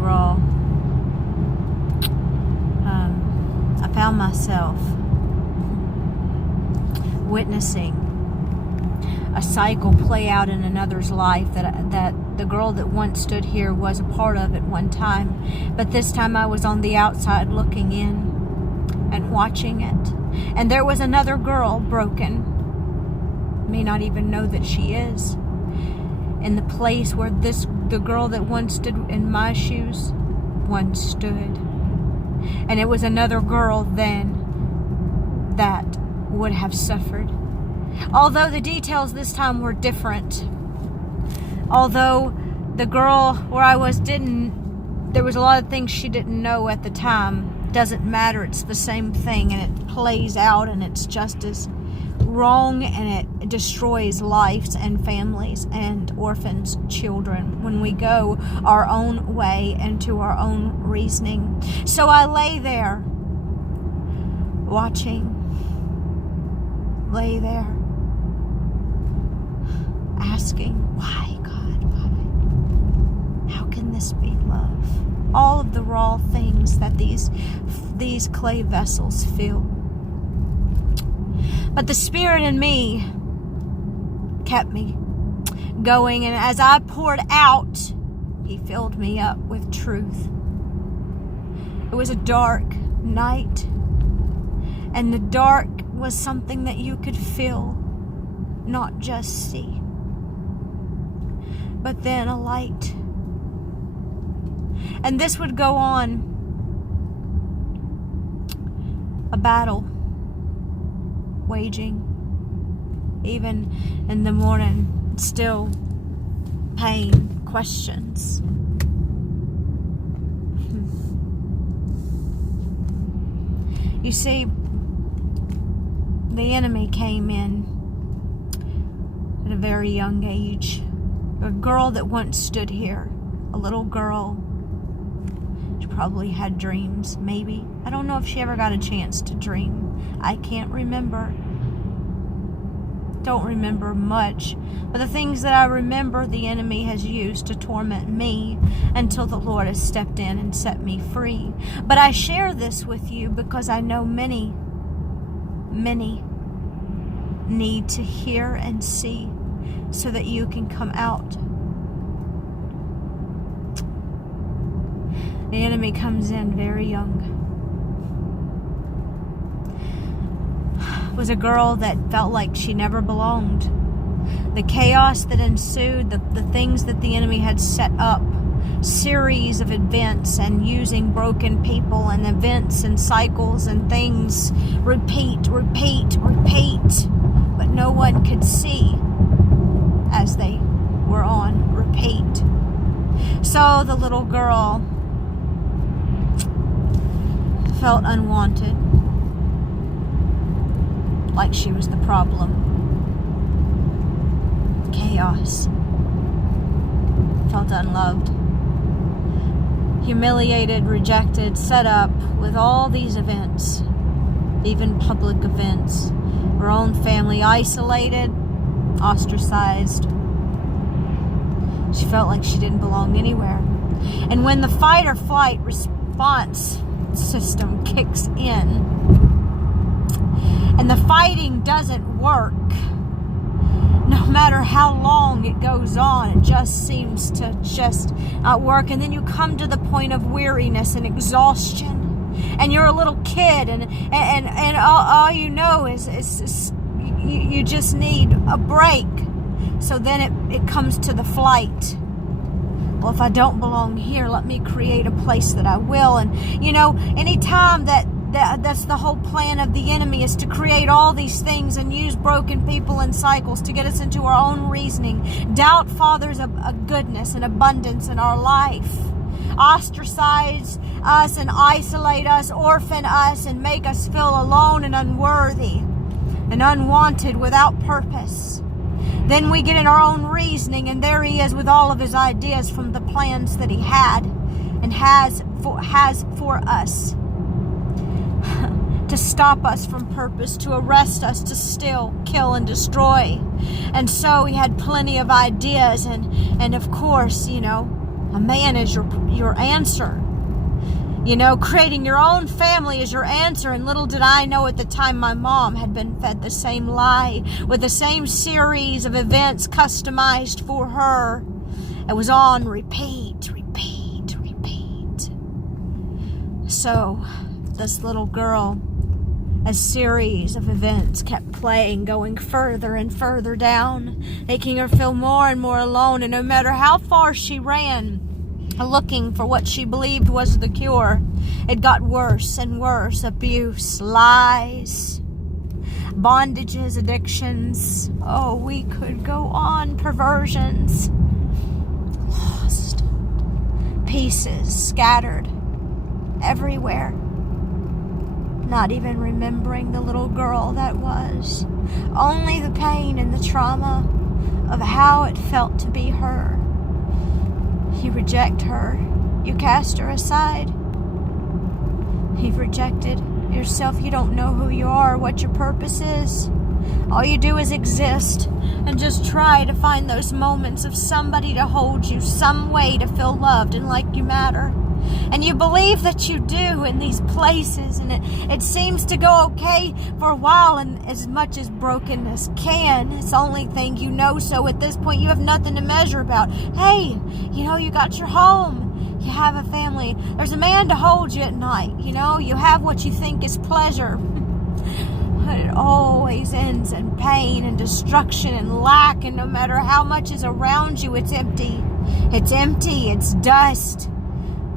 raw. I found myself witnessing a cycle play out in another's life that the girl that once stood here was a part of at one time. But this time I was on the outside looking in and watching it. And there was another girl broken, may not even know that she is, in the place where the girl that once stood in my shoes once stood. And it was another girl then that would have suffered. Although the details this time were different. Although the girl where I was there was a lot of things she didn't know at the time. Doesn't matter, it's the same thing, and it plays out, and it's just as wrong, and it destroys lives and families and orphans, children, when we go our own way and to our own reasoning. So I lay there watching, asking, why, God, why? How can this be love? All of the raw things that these clay vessels feel. But the Spirit in me kept me going, and as I poured out, He filled me up with truth. It was a dark night, and the dark was something that you could feel, not just see. But then a light. And this would go on. A battle waging. Even in the morning, still pain, questions. You see, the enemy came in at a very young age. A girl that once stood here, a little girl. She probably had dreams, maybe. I don't know if she ever got a chance to dream. I can't remember. Don't remember much. But the things that I remember, the enemy has used to torment me until the Lord has stepped in and set me free. But I share this with you because I know many need to hear and see so that you can come out. The enemy comes in very young. It was a girl that felt like she never belonged. The chaos that ensued, the things that the enemy had set up, series of events and using broken people and events and cycles and things, repeat, but no one could see as they were on repeat. So the little girl felt unwanted, like she was the problem. Chaos. Felt unloved, humiliated, rejected, set up with all these events, even public events. Her own family isolated, ostracized. She felt like she didn't belong anywhere. And when the fight or flight response system kicks in and the fighting doesn't work, no matter how long it goes on, it just seems to just not work. And then you come to the point of weariness and exhaustion, and you're a little kid, and all you know is you just need a break. So then it comes to the flight. Well, if I don't belong here, let me create a place that I will. And you know, anytime that's the whole plan of the enemy, is to create all these things and use broken people and cycles to get us into our own reasoning. Doubt fathers a goodness and abundance in our life. Ostracize us and isolate us, orphan us, and make us feel alone and unworthy and unwanted without purpose. Then we get in our own reasoning, and there he is with all of his ideas from the plans that he had and has for us. To stop us from purpose, to arrest us, to steal, kill, and destroy. And so he had plenty of ideas, and of course, you know, A man is your answer. You know, creating your own family is your answer. And little did I know at the time my mom had been fed the same lie with the same series of events customized for her. It was on repeat, repeat, repeat. So this little girl, a series of events kept playing, going further and further down, making her feel more and more alone. And no matter how far she ran, looking for what she believed was the cure, it got worse and worse. Abuse, lies, bondages, addictions. Oh, we could go on. Perversions. Lost. Pieces scattered everywhere. Not even remembering the little girl that was. Only the pain and the trauma of how it felt to be her. You reject her. You cast her aside. You've rejected yourself. You don't know who you are, what your purpose is. All you do is exist and just try to find those moments of somebody to hold you, some way to feel loved and like you matter. And you believe that you do in these places, and it seems to go okay for a while, and as much as brokenness can, it's the only thing you know. So at this point you have nothing to measure about. Hey, you know, you got your home, you have a family, there's a man to hold you at night, you know, you have what you think is pleasure. But it always ends in pain and destruction and lack, and no matter how much is around you, it's empty. It's empty, it's dust.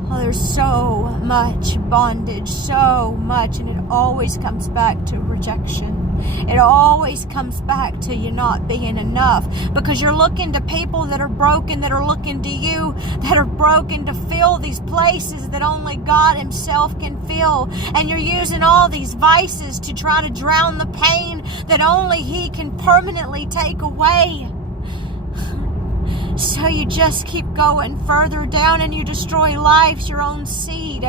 Oh, there's so much bondage, so much, and it always comes back to rejection. It always comes back to you not being enough, because you're looking to people that are broken, that are looking to you, that are broken, to fill these places that only God Himself can fill. And you're using all these vices to try to drown the pain that only He can permanently take away. So you just keep going further down, and you destroy lives, your own seed,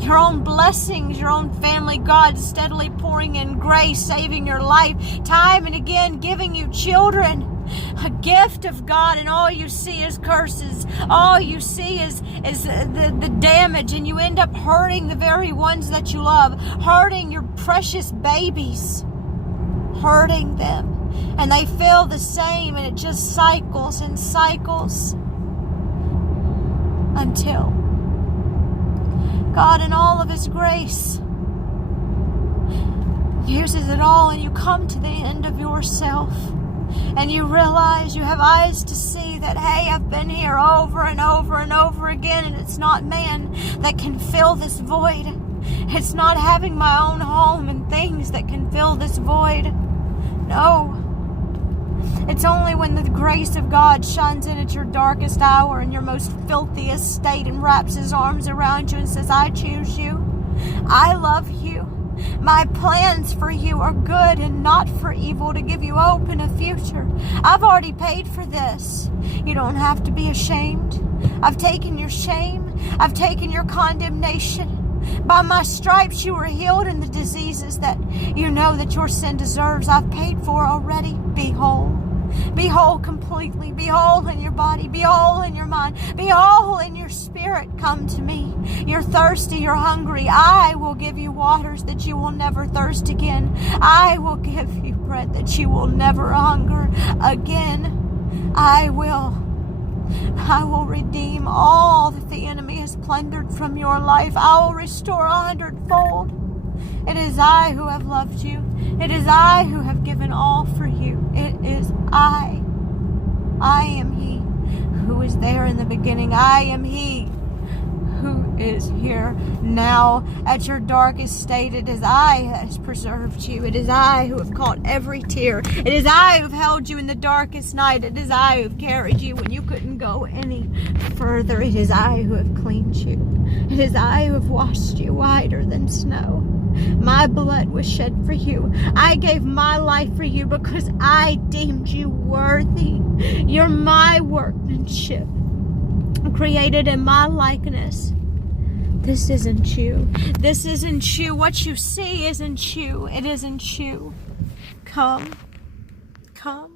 your own blessings, your own family. God steadily pouring in grace, saving your life time and again, giving you children, a gift of God, and all you see is curses. All you see is the damage, and you end up hurting the very ones that you love, hurting your precious babies, hurting them. And they feel the same, and it just cycles and cycles until God, in all of His grace, uses it all, and you come to the end of yourself, and you realize you have eyes to see that, hey, I've been here over and over and over again, and it's not man that can fill this void. It's not having my own home and things that can fill this void. No. It's only when the grace of God shines in at your darkest hour and your most filthiest state, and wraps His arms around you and says, I choose you. I love you. My plans for you are good and not for evil, to give you hope and a future. I've already paid for this. You don't have to be ashamed. I've taken your shame. I've taken your condemnation. By my stripes you were healed, and the diseases that you know that your sin deserves, I've paid for already. Be whole. Be whole completely. Be whole in your body. Be whole in your mind. Be whole in your spirit. Come to me. You're thirsty. You're hungry. I will give you waters that you will never thirst again. I will give you bread that you will never hunger again. I will redeem all that the enemy has plundered from your life. I will restore 100-fold. It is I who have loved you. It is I who have given all for you. It is I. I am He who was there in the beginning. I am He who is here now at your darkest state. It is I that has preserved you. It is I who have caught every tear. It is I who have held you in the darkest night. It is I who have carried you when you couldn't go any further. It is I who have cleaned you. It is I who have washed you whiter than snow. My blood was shed for you. I gave my life for you because I deemed you worthy. You're my workmanship, created in my likeness. This isn't you. This isn't you. What you see isn't you. It isn't you. Come. Come.